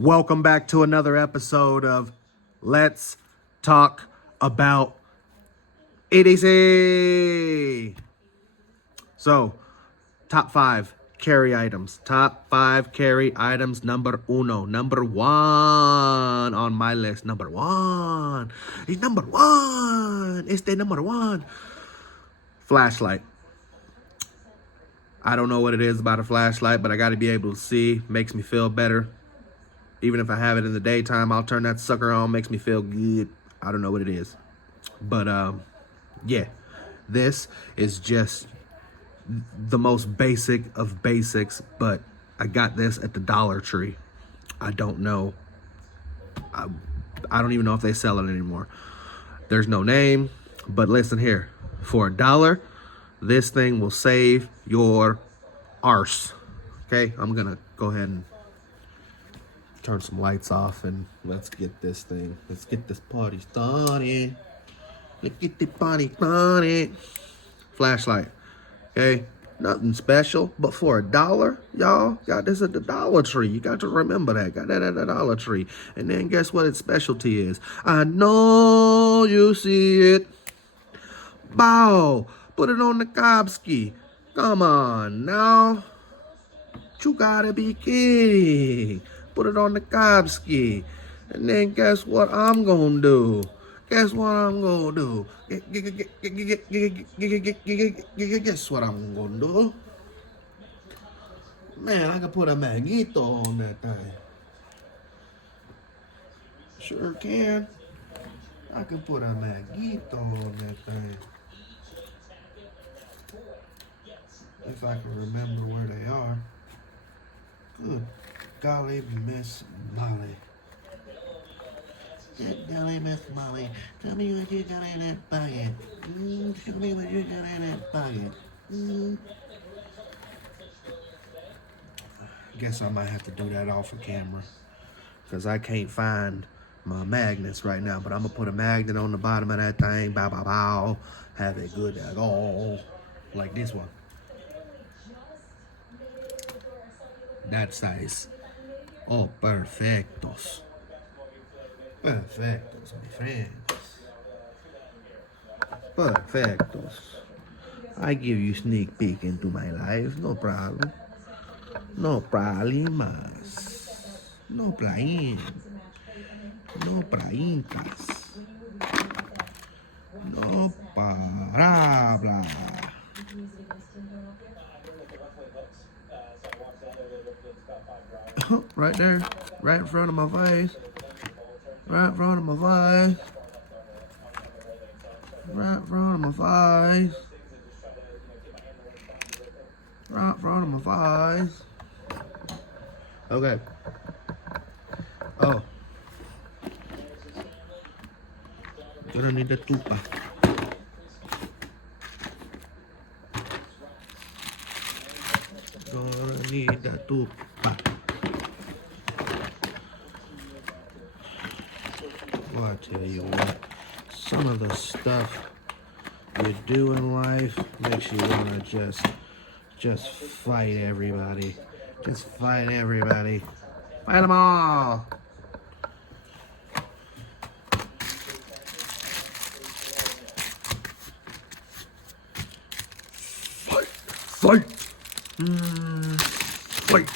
Welcome back to another episode of Let's Talk About EDC. So, top 5 carry items. Top 5 carry items. Number one on my list. Number one. He's number one. It's the number one. Flashlight. I don't know what it is about a flashlight, but I got to be able to see. Makes me feel better. Even if I have it in the daytime, I'll turn that sucker on. Makes me feel good. I don't know what it is. But, yeah. This is just the most basic of basics. But I got this at the Dollar Tree. I don't know. I don't even know if they sell it anymore. There's no name. But listen here. For $1, this thing will save your arse. Okay? I'm going to go ahead and turn some lights off and let's get this party started. Let's get the party started. Flashlight. Okay? Nothing special, but for $1, y'all got this at the Dollar Tree. You got to remember that. Got that at the Dollar Tree. And then guess what its specialty is? I know you see it. Bow. Put it on the Kobski. Come on now. You gotta be kidding. Put it on the Kobski. And then guess what I'm gonna do? Guess what I'm gonna do? Guess what I'm gonna do? Man, I can put a manguito on that thing. Sure can. I can put a manguito on that thing. If I can remember where they are. Good golly, Miss Molly. Good golly, Miss Molly. Tell me what you got in that bucket. Tell me what you got in that bucket. Guess I might have to do that off of camera. Because I can't find my magnets right now. But I'm going to put a magnet on the bottom of that thing. Bow, bow, bow. Have it good. Oh, like this one. That size. Oh, perfectos. Perfectos, my friends. Perfectos. I give you sneak peek into my life. No problem. No problemas. No problem. No praintas. No parabla. Right there, right in front of my face. Right in front of my face. Right in front of my face. Right in front of my face. Okay. Oh. Gonna need the tupa. Gonna need the tupa. Well, I tell you what, some of the stuff you do in life makes you want to just fight everybody. Just fight everybody. Fight them all. Fight. Fight. Fight.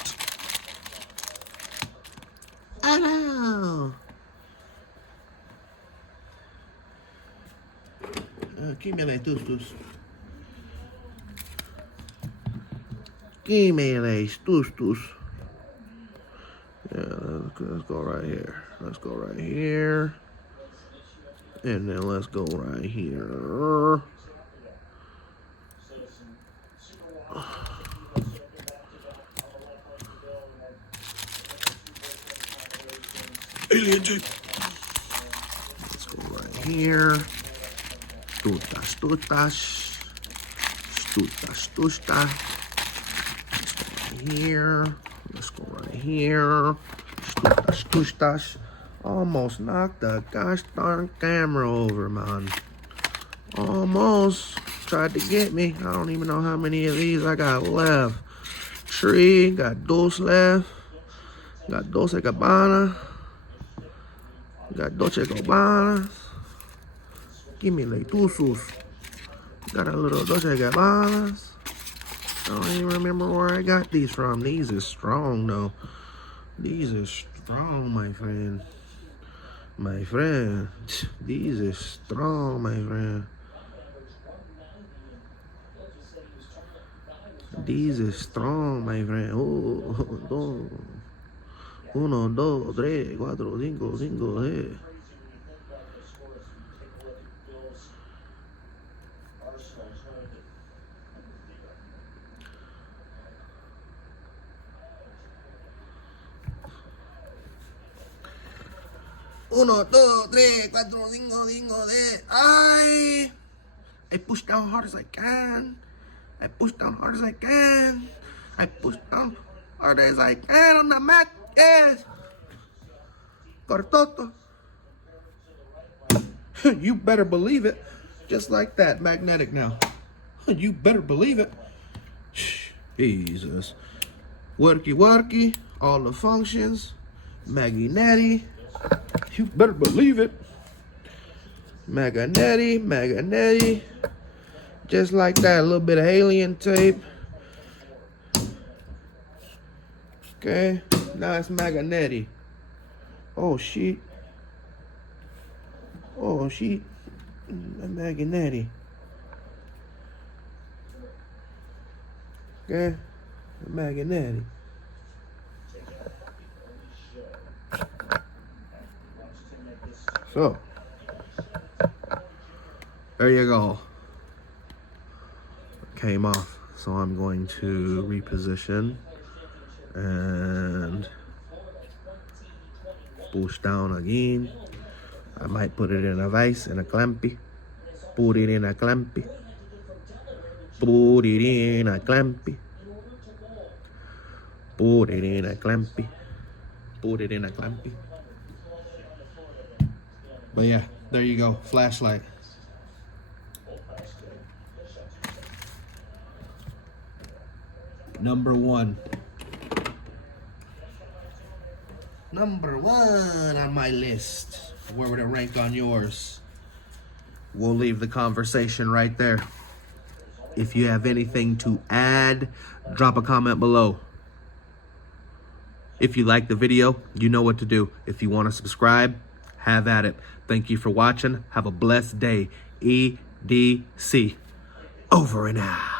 Hello. Give me les tustus. Give me les tustus. Yeah, let's go right here. Let's go right here. And then let's go right here. Alien tape. Let's go right here. Tutas. Let's go right here. Let's go right here. Tutas. Almost knocked the gosh darn camera over, man. Almost tried to get me. I don't even know how many of these I got left. Tree, got dos left. Got Dolce Gabbana. Got Dolce Gabbana. Give me like two sus. Got a little Dolce Gabbana. I don't even remember where I got these from. These are strong though. These are strong, my friend. My friend. These are strong, my friend. These are strong, my friend. Oh, 1, 2, 3, 4, 5, 6. Uno, dos, tres, cuatro, cinco, seis. I push down hard as I can. I push down hard as I can. I push down hard as I can on the mat. Yes. Cortoto. You better believe it. Just like that. Magnetic now. You better believe it. Jesus. Worky worky. All the functions. Magnetti. You better believe it. Magnetti. Just like that. A little bit of alien tape. Okay. Now it's Magnetti. Oh, shit. Magnetti. Okay. Magnetti. So, there you go. Came off. So I'm going to reposition and push down again. I might put it in a vise, in a clampy. Put it in a clampy. Put it in a clampy. Put it in a clampy. Put it in a clampy. But yeah, there you go. Flashlight. Number one. Number one on my list. Where would it rank on yours? We'll leave the conversation right there. If you have anything to add, drop a comment below. If you like the video, you know what to do. If you want to subscribe, have at it. Thank you for watching. Have a blessed day. EDC. Over and out.